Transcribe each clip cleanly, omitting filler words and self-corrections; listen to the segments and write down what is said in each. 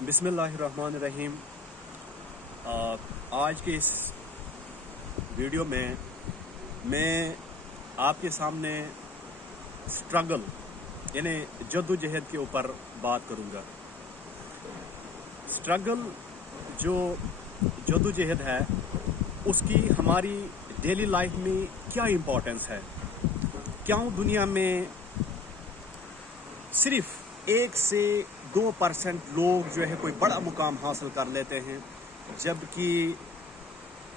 बिस्मिल्लाहिर्रहमानिर्रहीम। आज के इस वीडियो में मैं आपके सामने स्ट्रगल यानी जद्दोजहद के ऊपर बात करूँगा। स्ट्रगल जो जद्दोजहद है उसकी हमारी डेली लाइफ में क्या इम्पोर्टेंस है, क्यों दुनिया में सिर्फ 1 से 2% लोग जो है कोई बड़ा मुकाम हासिल कर लेते हैं, जबकि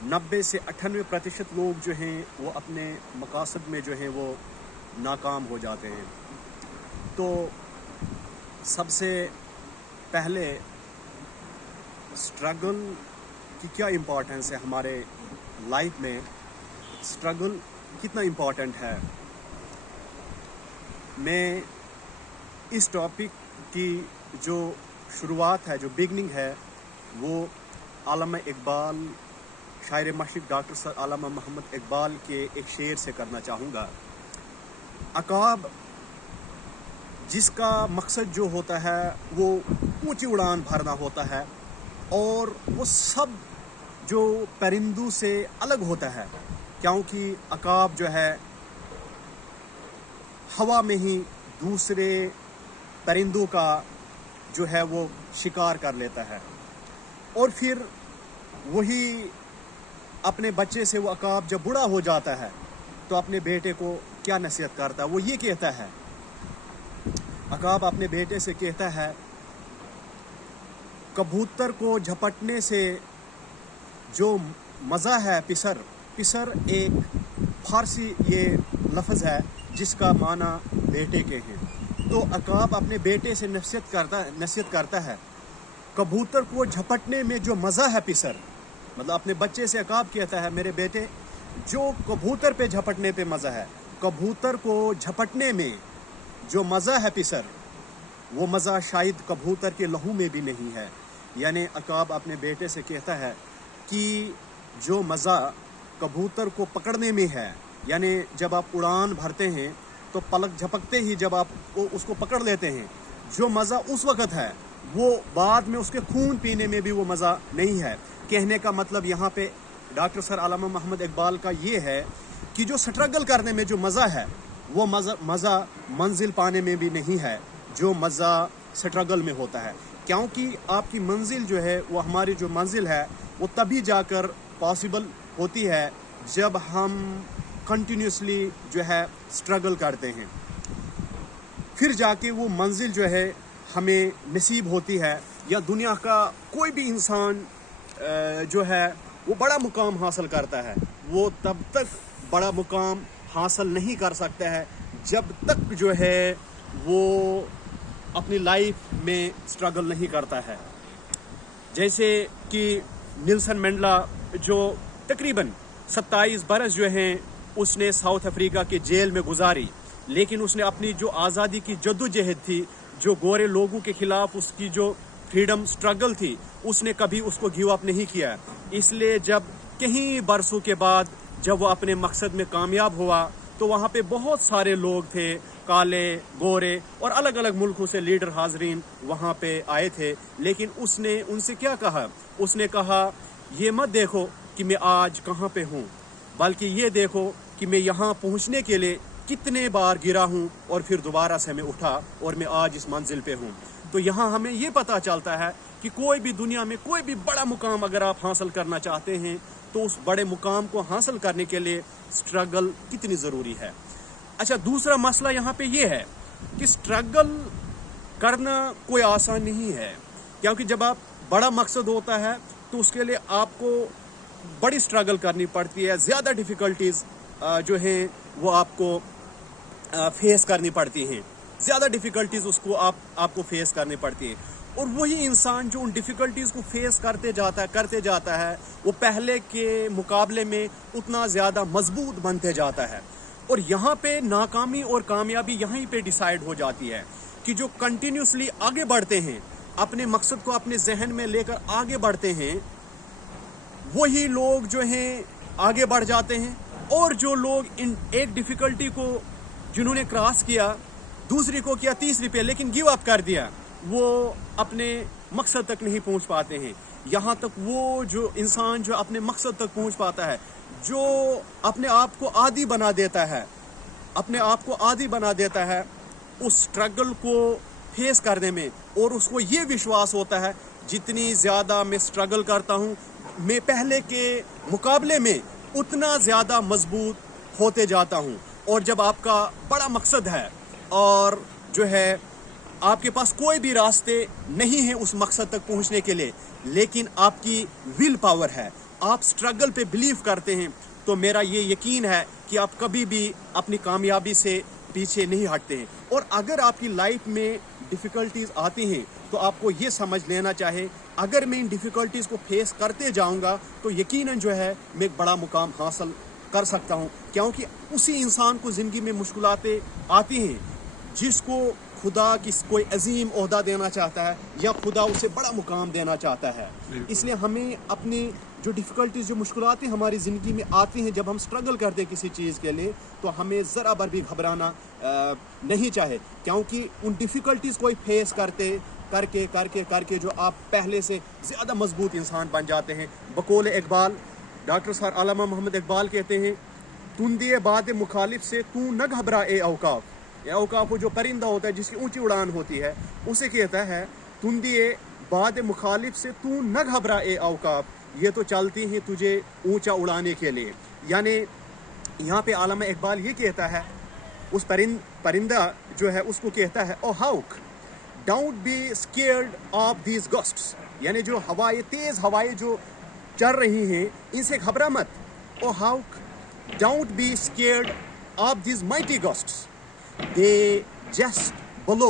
90 से 98% लोग जो हैं वो अपने मकासद में जो है वो नाकाम हो जाते हैं। तो सबसे पहले स्ट्रगल की क्या इम्पोर्टेंस है हमारे लाइफ में, स्ट्रगल कितना इम्पोर्टेंट है। मैं इस टॉपिक की जो शुरुआत है, जो बिगनिंग है, वो अल्लामा इकबाल, शायर मशरिक़ डॉक्टर सर अल्लामा मोहम्मद इकबाल के एक शेर से करना चाहूँगा। अकाब जिसका मकसद जो होता है वो ऊंची उड़ान भरना होता है और वो सब जो परिंदों से अलग होता है, क्योंकि अकाब जो है हवा में ही दूसरे परिंदों का जो है वो शिकार कर लेता है और फिर वही अपने बच्चे से वो अकाब जब बूढ़ा हो जाता है तो अपने बेटे को क्या नसीहत करता है। वो ये कहता है, अकाब अपने बेटे से कहता है, कबूतर को झपटने से जो मज़ा है पिसर, पिसर एक फारसी ये लफ्ज़ है जिसका माना बेटे के हैं। तो अकाब अपने बेटे से नसीहत करता है, कबूतर को झपटने में जो मज़ा है पिसर, मतलब अपने बच्चे से अकाब कहता है, मेरे बेटे जो कबूतर पे झपटने पे मज़ा है, कबूतर को झपटने में जो मज़ा है पिसर, वो मज़ा शायद कबूतर के लहू में भी नहीं है। यानी अकाब अपने बेटे से कहता है कि जो मज़ा कबूतर को पकड़ने में है, यानी जब आप उड़ान भरते हैं तो पलक झपकते ही जब आप उसको पकड़ लेते हैं, जो मज़ा उस वक़्त है वो बाद में उसके खून पीने में भी वो मज़ा नहीं है। कहने का मतलब यहाँ पे डॉक्टर सर अल्लामा मोहम्मद इकबाल का ये है कि जो स्ट्रगल करने में जो मज़ा है वो मज़ा मंजिल पाने में भी नहीं है, जो मज़ा स्ट्रगल में होता है। क्योंकि आपकी मंजिल जो है वो, हमारी जो मंजिल है वो तभी जाकर पॉसिबल होती है जब हम कंटिन्यूसली जो है स्ट्रगल करते हैं, फिर जाके वो मंजिल जो है हमें नसीब होती है। या दुनिया का कोई भी इंसान जो है वो बड़ा मुकाम हासिल करता है, वो तब तक बड़ा मुकाम हासिल नहीं कर सकता है जब तक जो है वो अपनी लाइफ में स्ट्रगल नहीं करता है। जैसे कि नेल्सन मंडेला जो तकरीबन 27 बरस जो हैं उसने साउथ अफ्रीका के जेल में गुजारी, लेकिन उसने अपनी जो आज़ादी की जद्दोजहद थी, जो गोरे लोगों के खिलाफ उसकी जो फ्रीडम स्ट्रगल थी, उसने कभी उसको गिव अप नहीं किया। इसलिए जब कई बरसों के बाद जब वो अपने मकसद में कामयाब हुआ तो वहाँ पे बहुत सारे लोग थे, काले, गोरे और अलग अलग मुल्कों से लीडर हाजरीन वहाँ पे आए थे। लेकिन उसने उनसे क्या कहा, उसने कहा, ये मत देखो कि मैं आज कहाँ पे हूँ, बल्कि ये देखो कि मैं यहाँ पहुँचने के लिए कितने बार गिरा हूँ और फिर दोबारा से मैं उठा और मैं आज इस मंजिल पे हूँ। तो यहाँ हमें ये पता चलता है कि कोई भी दुनिया में कोई भी बड़ा मुकाम अगर आप हासिल करना चाहते हैं तो उस बड़े मुकाम को हासिल करने के लिए स्ट्रगल कितनी ज़रूरी है। अच्छा, दूसरा मसला यहाँ पे ये है कि स्ट्रगल करना कोई आसान नहीं है, क्योंकि जब आप बड़ा मकसद होता है तो उसके लिए आपको बड़ी स्ट्रगल करनी पड़ती है, ज़्यादा डिफ़िकल्टीज़ जो हैं वो आपको फेस करनी पड़ती हैं, ज़्यादा डिफ़िकल्टीज़ उसको आपको फेस करनी पड़ती है। और वही इंसान जो उन डिफ़िकल्टीज़ को फेस करते जाता है वो पहले के मुकाबले में उतना ज़्यादा मजबूत बनते जाता है। और यहाँ पे नाकामी और कामयाबी यहीं पे डिसाइड हो जाती है कि जो कंटिन्यूसली आगे बढ़ते हैं, अपने मकसद को अपने जहन में लेकर आगे बढ़ते हैं, वही लोग जो हैं आगे बढ़ जाते हैं। और जो लोग इन एक डिफ़िकल्टी को जिन्होंने क्रॉस किया, दूसरी को किया, तीसरी पे लेकिन गिव अप कर दिया, वो अपने मकसद तक नहीं पहुंच पाते हैं। यहाँ तक वो जो इंसान जो अपने मकसद तक पहुंच पाता है, जो अपने आप को आदी बना देता है, अपने आप को आदी बना देता है उस स्ट्रगल को फेस करने में, और उसको ये विश्वास होता है जितनी ज़्यादा मैं स्ट्रगल करता हूँ, मैं पहले के मुकाबले में उतना ज़्यादा मजबूत होते जाता हूँ। और जब आपका बड़ा मकसद है और जो है आपके पास कोई भी रास्ते नहीं है उस मकसद तक पहुँचने के लिए, लेकिन आपकी विल पावर है, आप स्ट्रगल पे बिलीव करते हैं, तो मेरा ये यकीन है कि आप कभी भी अपनी कामयाबी से पीछे नहीं हटते हैं। और अगर आपकी लाइफ में डिफ़िकल्टीज़ आती हैं तो आपको ये समझ लेना चाहिए, अगर मैं इन डिफ़िकल्टीज़ को फेस करते जाऊंगा तो यकीनन जो है मैं एक बड़ा मुकाम हासिल कर सकता हूं, क्योंकि उसी इंसान को ज़िंदगी में मुश्किलातें आती हैं जिसको खुदा कोई अजीम ओहदा देना चाहता है या खुदा उसे बड़ा मुकाम देना चाहता है। इसलिए हमें अपनी जो डिफ़िकल्टीज़, जो मुश्किलातें हमारी ज़िंदगी में आती हैं जब हम स्ट्रगल करते हैं किसी चीज़ के लिए, तो हमें ज़रा भर भी घबराना नहीं चाहिए, क्योंकि उन डिफ़िकल्टीज़ को फेस करके जो आप पहले से ज़्यादा मजबूत इंसान बन जाते हैं। बकौल इकबाल, डॉक्टर सर अल्लामा मोहम्मद इकबाल कहते हैं, तुंदिए बाद मुखालिफ से तू न घबरा ए औकाफ। ये औकाफ वो जो परिंदा होता है जिसकी ऊंची उड़ान होती है, उसे कहता है तुंदिए बाद मुखालिफ से तू न घबरा ए औकाफ, ये तो चलती हैं तुझे ऊंचा उड़ाने के लिए। यानी यहाँ पे अल्लामा इकबाल ये कहता है, उस परिंदा जो है उसको कहता है, O hawk don't be scared of these gusts, यानी जो हवाएं, तेज़ हवाएं जो चल रही हैं इनसे घबरा मत। O hawk don't be scared of these mighty gusts, they just blow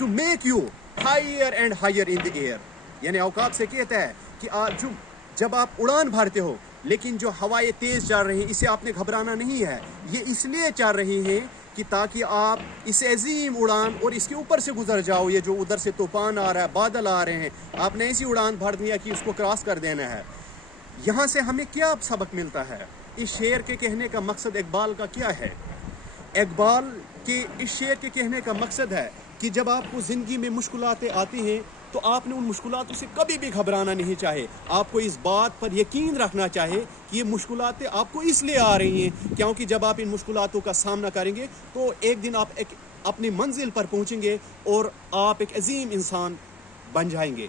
to make you higher and higher in the air। यानी औकात से कहता है कि जब आप उड़ान भरते हो, लेकिन जो हवाएं तेज़ चल रही हैं इसे आपने घबराना नहीं है, ये इसलिए चल रही हैं कि ताकि आप इस अजीम उड़ान और इसके ऊपर से गुजर जाओ। ये जो उधर से तूफान आ रहा है, बादल आ रहे हैं, आपने ऐसी उड़ान भर दिया कि उसको क्रॉस कर देना है। यहाँ से हमें क्या सबक मिलता है? इस शेर के कहने का मकसद इकबाल का क्या है? इकबाल के इस शेर के कहने का मकसद है कि जब आपको ज़िंदगी में मुश्किलातें आती हैं तो आपने उन मुश्किलातों से कभी भी घबराना नहीं चाहिए। आपको इस बात पर यकीन रखना चाहिए कि ये मुश्किलातें आपको इसलिए आ रही हैं क्योंकि जब आप इन मुश्किलातों का सामना करेंगे तो एक दिन आप अपनी मंजिल पर पहुंचेंगे और आप एक अजीम इंसान बन जाएंगे।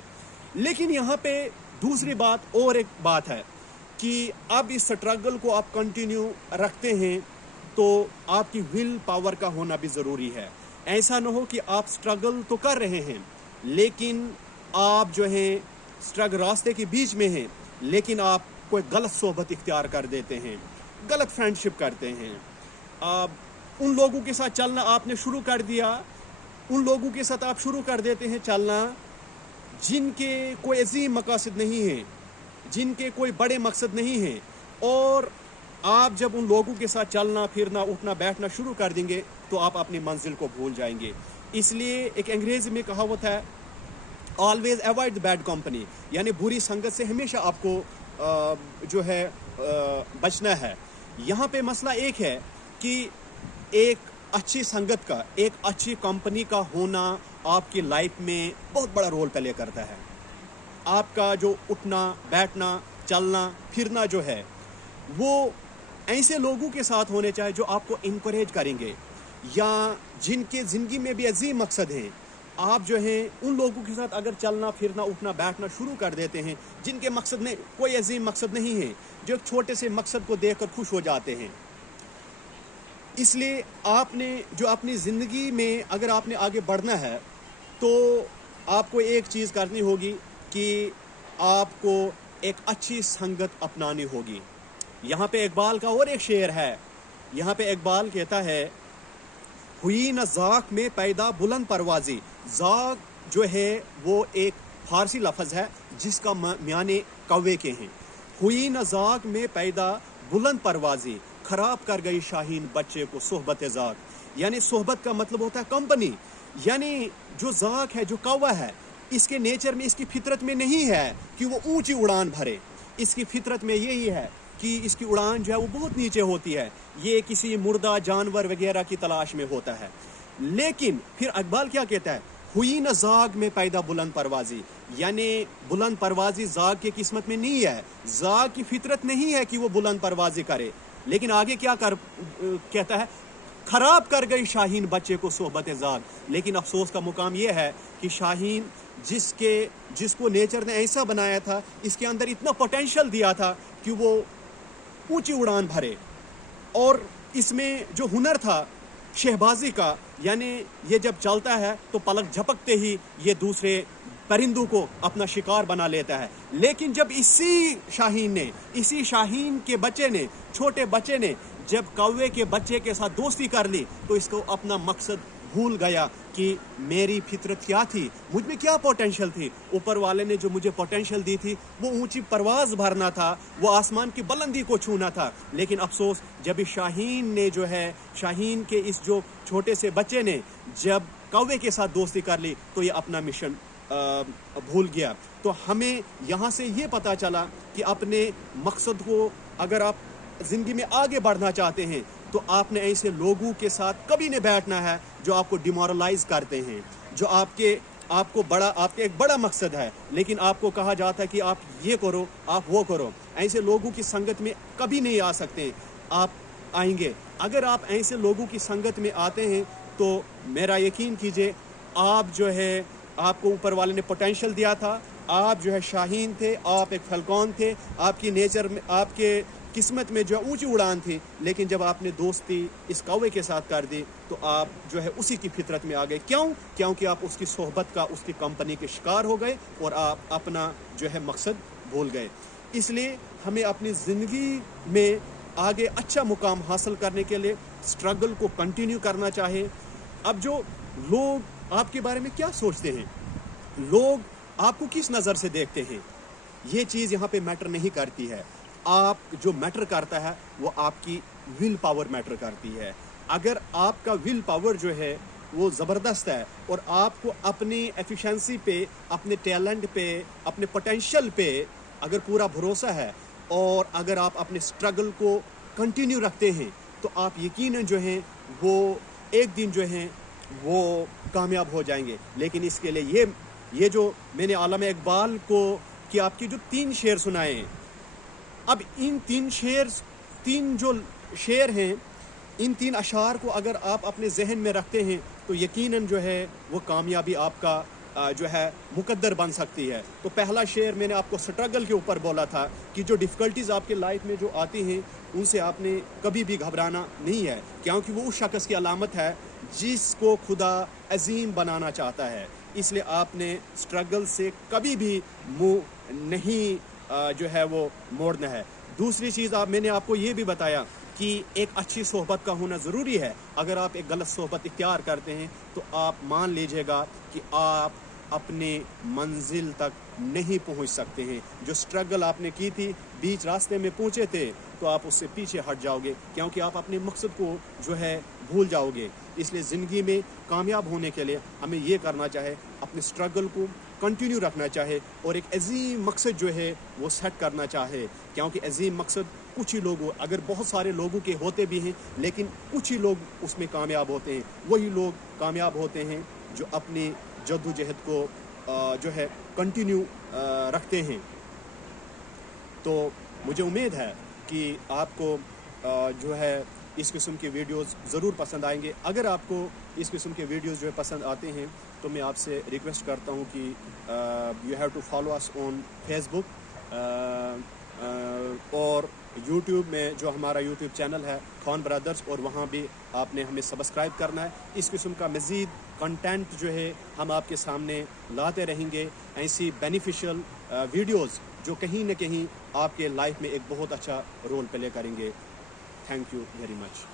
लेकिन यहाँ पे दूसरी बात और एक बात है कि अब इस स्ट्रगल को आप कंटिन्यू रखते हैं तो आपकी विल पावर का होना भी ज़रूरी है। ऐसा ना हो कि आप स्ट्रगल तो कर रहे हैं लेकिन आप जो है स्ट्रगल रास्ते के बीच में हैं, लेकिन आप कोई गलत सोबत इख्तियार कर देते हैं, गलत फ्रेंडशिप करते हैं। उन लोगों के साथ चलना आपने शुरू कर दिया, उन लोगों के साथ आप शुरू कर देते हैं चलना जिनके कोई अजीम मकासद नहीं है, जिनके कोई बड़े मकसद नहीं हैं, और आप जब उन लोगों के साथ चलना फिरना उठना बैठना शुरू कर देंगे तो आप अपनी मंजिल को भूल जाएंगे। इसलिए एक अंग्रेजी में कहावत है, always avoid the bad company, यानी बुरी संगत से हमेशा आपको जो है बचना है। यहाँ पे मसला एक है कि एक अच्छी संगत का, एक अच्छी कंपनी का होना आपकी लाइफ में बहुत बड़ा रोल प्ले करता है। आपका जो उठना बैठना चलना फिरना जो है वो ऐसे लोगों के साथ होने चाहिए जो आपको इनकरेज करेंगे या जिनके ज़िंदगी में भी अजीम मकसद हैं। आप जो हैं उन लोगों के साथ अगर चलना फिरना उठना बैठना शुरू कर देते हैं जिनके मकसद में कोई अजीम मकसद नहीं है, जो एक छोटे से मकसद को देखकर खुश हो जाते हैं। इसलिए आपने जो अपनी ज़िंदगी में अगर आपने आगे बढ़ना है तो आपको एक चीज़ करनी होगी कि आपको एक अच्छी संगत अपनानी होगी। यहाँ पे इकबाल का और एक शेर है, यहाँ पे इकबाल कहता है, हुई न ज़ाक में पैदा बुलंद परवाज़ी। ज़ाक जो है वो एक फारसी लफ्ज़ है जिसका माने कौवे के हैं। हुई न ज़ाक में पैदा बुलंद परवाज़ी, ख़राब कर गई शाहीन बच्चे को सोहबत ज़ाक। यानी सोहबत का मतलब होता है कंपनी। यानी जो ज़ाक है, जो कौवा है, इसके नेचर में, इसकी फितरत में नहीं है कि वो ऊंची उड़ान भरे। इसकी फितरत में यही है कि इसकी उड़ान जो है वो बहुत नीचे होती है, ये किसी मुर्दा जानवर वगैरह की तलाश में होता है। लेकिन फिर इकबाल क्या कहता है, हुई न जाग में पैदा बुलंद परवाजी, यानी बुलंद परवाजी जाग की किस्मत में नहीं है, जाग की फितरत नहीं है कि वो बुलंद परवाजी करे। लेकिन आगे क्या कहता है, खराब कर गई शाहीन बच्चे को सोहबत जाग। लेकिन अफसोस का मुकाम ये है कि शाहीन जिसको नेचर ने ऐसा बनाया था, इसके अंदर इतना पोटेंशियल दिया था कि वो ऊंची उड़ान भरे, और इसमें जो हुनर था शहबाजी का, यानी ये जब चलता है तो पलक झपकते ही ये दूसरे परिंदों को अपना शिकार बना लेता है। लेकिन जब इसी शाहीन के बच्चे ने, छोटे बच्चे ने जब कौवे के बच्चे के साथ दोस्ती कर ली, तो इसको अपना मकसद भूल गया कि मेरी फितरत क्या थी, मुझ में क्या पोटेंशियल थी। ऊपर वाले ने जो मुझे पोटेंशियल दी थी वो ऊंची परवाज भरना था, वो आसमान की बुलंदी को छूना था। लेकिन अफसोस, जब इस शाहीन के इस जो छोटे से बच्चे ने जब कौवे के साथ दोस्ती कर ली, तो ये अपना मिशन भूल गया। तो हमें यहाँ से ये पता चला कि अपने मकसद को अगर आप जिंदगी में आगे बढ़ना चाहते हैं, तो आपने ऐसे लोगों के साथ कभी नहीं बैठना है जो आपको डिमोरलाइज करते हैं, जो आपके एक बड़ा मकसद है, लेकिन आपको कहा जाता है कि आप ये करो, आप वो करो। ऐसे लोगों की संगत में कभी नहीं आ सकते आप आएंगे। अगर आप ऐसे लोगों की संगत में आते हैं तो मेरा यकीन कीजिए, आप जो है, आपको ऊपर वाले ने पोटेंशियल दिया था, आप जो है शाहीन थे, आप एक फैल्कॉन थे, आपकी नेचर में, आपके किस्मत में जो ऊंची उड़ान थी। लेकिन जब आपने दोस्ती इस कौवे के साथ कर दी, तो आप जो है उसी की फितरत में आ गए। क्योंकि आप उसकी सोहबत का, उसकी कंपनी के शिकार हो गए और आप अपना जो है मकसद भूल गए। इसलिए हमें अपनी ज़िंदगी में आगे अच्छा मुकाम हासिल करने के लिए स्ट्रगल को कंटिन्यू करना चाहिए। अब जो लोग आपके बारे में क्या सोचते हैं, लोग आपको किस नज़र से देखते हैं, ये चीज़ यहाँ पे मैटर नहीं करती है। आप जो मैटर करता है वो आपकी विल पावर मैटर करती है। अगर आपका विल पावर जो है वो ज़बरदस्त है और आपको अपनी एफिशिएंसी पे, अपने टैलेंट पे, अपने पोटेंशियल पे अगर पूरा भरोसा है, और अगर आप अपने स्ट्रगल को कंटिन्यू रखते हैं, तो आप यकीनन जो हैं वो एक दिन जो हैं वो कामयाब हो जाएंगे। लेकिन इसके लिए ये जो मैंने आलम इकबाल को कि आपकी जो 3 शेर सुनाए हैं, अब इन 3 जो शेर हैं, इन 3 अशार को अगर आप अपने जहन में रखते हैं, तो यकीनन जो है वो कामयाबी आपका जो है मुकद्दर बन सकती है। तो पहला शेर मैंने आपको स्ट्रगल के ऊपर बोला था कि जो डिफ़िकल्टीज़ आपके लाइफ में जो आती हैं, उनसे आपने कभी भी घबराना नहीं है, क्योंकि वो उस शख्स की अलामत है जिसको खुदा अजीम बनाना चाहता है। इसलिए आपने स्ट्रगल से कभी भी मुँह नहीं जो है वो मोड़ना है। दूसरी चीज़, मैंने आपको ये भी बताया कि एक अच्छी सोहबत का होना ज़रूरी है। अगर आप एक गलत सोहबत इख्तियार करते हैं, तो आप मान लीजिएगा कि आप अपने मंजिल तक नहीं पहुंच सकते हैं। जो स्ट्रगल आपने की थी, बीच रास्ते में पहुंचे थे, तो आप उससे पीछे हट जाओगे, क्योंकि आप अपने मकसद को जो है भूल जाओगे। इसलिए ज़िंदगी में कामयाब होने के लिए हमें ये करना चाहे, अपने स्ट्रगल को कंटिन्यू रखना चाहे और एक अजीम मकसद जो है वो सेट करना चाहे। क्योंकि अजीम मकसद कुछ ही लोग, अगर बहुत सारे लोगों के होते भी हैं, लेकिन कुछ ही लोग उसमें कामयाब होते हैं। वही लोग कामयाब होते हैं जो अपनी जद्दोजहद को जो है कंटिन्यू रखते हैं। तो मुझे उम्मीद है कि आपको जो है इस किस्म के वीडियोस ज़रूर पसंद आएंगे। अगर आपको इस किस्म के वीडियोस जो है पसंद आते हैं, तो मैं आपसे रिक्वेस्ट करता हूँ कि you have to follow us on Facebook और यूट्यूब में जो हमारा यूट्यूब चैनल है खान ब्रदर्स, और वहाँ भी आपने हमें सब्सक्राइब करना है। इस किस्म का मज़ीद कंटेंट जो है हम आपके सामने लाते रहेंगे, ऐसी बेनिफिशियल वीडियोस जो कहीं न कहीं आपके लाइफ में एक बहुत अच्छा रोल प्ले करेंगे। Thank you very much.